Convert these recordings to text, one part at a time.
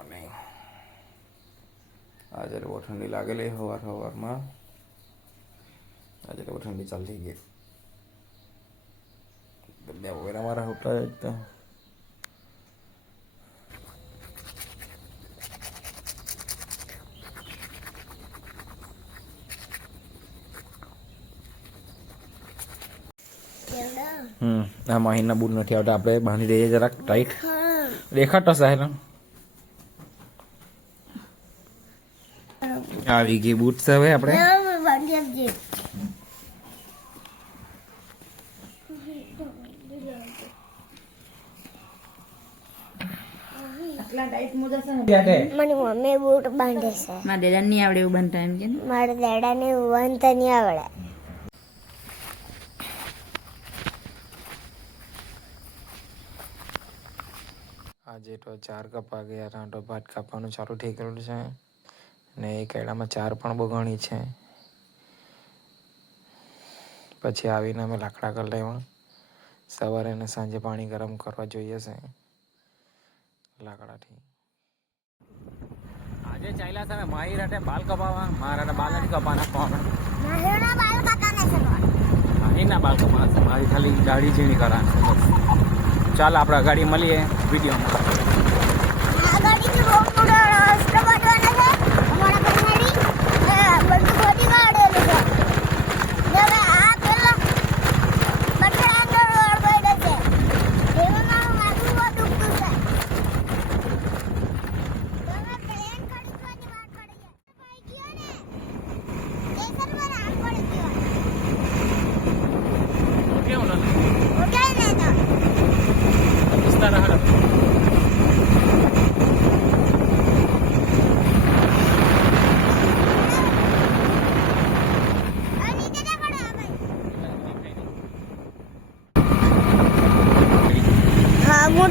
Morning આજે તો બહુ ઠંડી લાગેલી સવાર સવારમાં આજે તો બહુ ઠંડી ચાલતી ગઈ તો બે વગેરે મારા હોટલ એકદમ હમ આ મહિના બૂટ નથી આવતા આપણે બાંધી દઈએ જરાક ટાઈટ દેખાતો સાહેબ આવી ગઈ બૂટ હવે આપણે. મને મમ્મી બૂટ બાંધે છે. મારા દાદા નહીં આવડે એવું બનતા એમ કે ને. મારા દાદાને નહીં આવડે. આજે તો ચાર કપા ગયા તો ભાત કાપવાનું ચાલુ થઈ ગયેલું છે. ને એ કેળામાં ચાર પણ બહુ ઘણી છે. પછી આવીને અમે લાકડા કરી લેવા. સવારે ને સાંજે પાણી ગરમ કરવા જોઈએ છે. લાકડાથી. આજે ચાલ્યા છે માહી રાતે બાલ કપાવા મારા બાલ નથી કપાના બાલ માહીના બાલ કપાના છે. મારી ખાલી દાઢી ઝીણી છે. ચાલ આપણે ગાડી મળીએ વિડીયોમાં. હા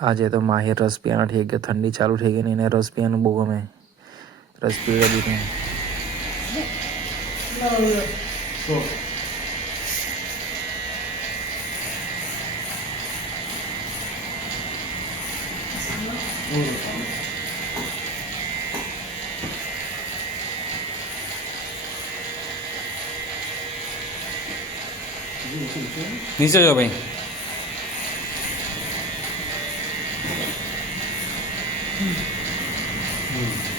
આજે તો માહિર રસ પીવાનો થઈ ગયો ઠંડી ચાલુ થઈ ગઈ ને એને રસ પીવાનું બહુ ગમે રસ પીવા દીધું નીચે જો ભાઈ うん。